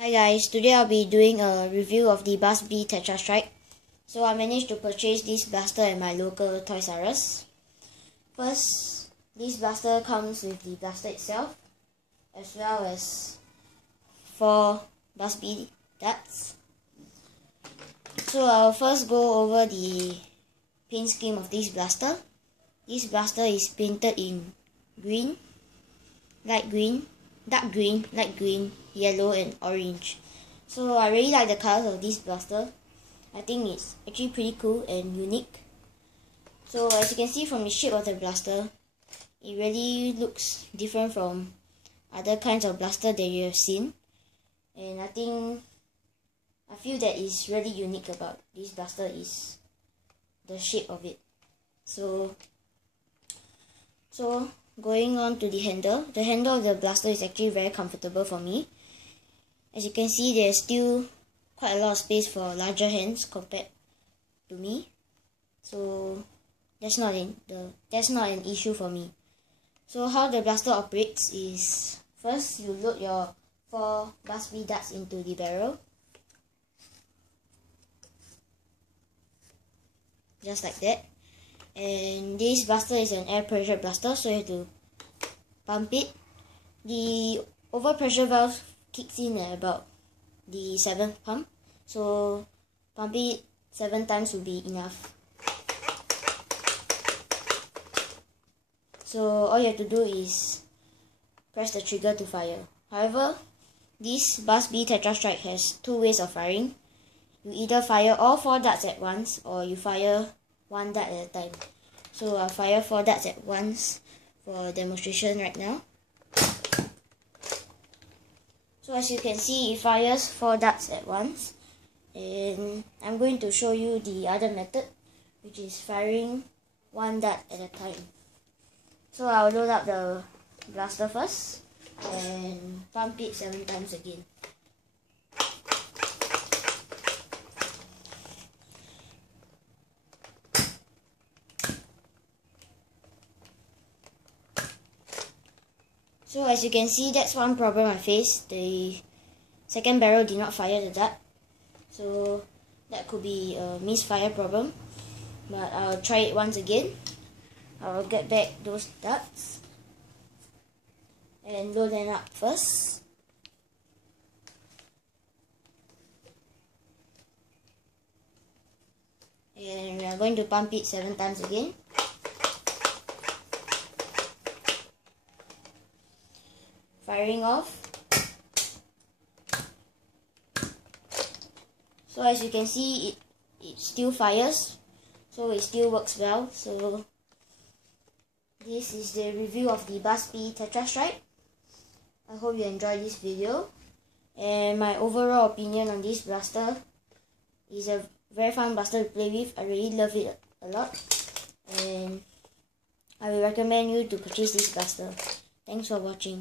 Hi guys, today I'll be doing a review of the BUZZ-Bee Tetra Strike. So I managed to purchase this blaster at my local Toys R Us. First, this blaster comes with the blaster itself, as well as 4 BUZZ-Bee darts. So I'll first go over the paint scheme of this blaster. This blaster is painted in green, light green, dark green, light green, yellow and orange. So I really like the colors of this blaster. I think it's actually pretty cool and unique. So as you can see from the shape of the blaster, it really looks different from other kinds of blaster that you have seen. And I feel that is really unique about this blaster is the shape of it. So going on to the handle of the blaster is actually very comfortable for me. As you can see, there's still quite a lot of space for larger hands compared to me. So that's not an issue for me. So how the blaster operates is, first you load your 4 BUZZ-Bee darts into the barrel. Just like that. And this blaster is an air pressure blaster, so you have to pump it. The overpressure valve kicks in at about the 7th pump, so pump it 7 times will be enough. So all you have to do is press the trigger to fire. However, this BUZZ-Bee Tetra Strike has 2 ways of firing. You either fire all 4 darts at once, or you fire 1 dart at a time. So I'll fire 4 darts at once for demonstration right now. So as you can see, it fires 4 darts at once. And I'm going to show you the other method, which is firing 1 dart at a time. So I'll load up the blaster first and pump it 7 times again. So as you can see, that's one problem I faced. The second barrel did not fire the dart. So that could be a misfire problem. But I'll try it once again. I'll get back those darts and load them up first. And we are going to pump it 7 times again. Firing off. So as you can see, it still fires, so it still works well. So this is the review of the BUZZ-Bee Tetra Strike. I hope you enjoyed this video, and my overall opinion on this blaster is a very fun blaster to play with. I really love it a lot, and I will recommend you to purchase this blaster. Thanks for watching.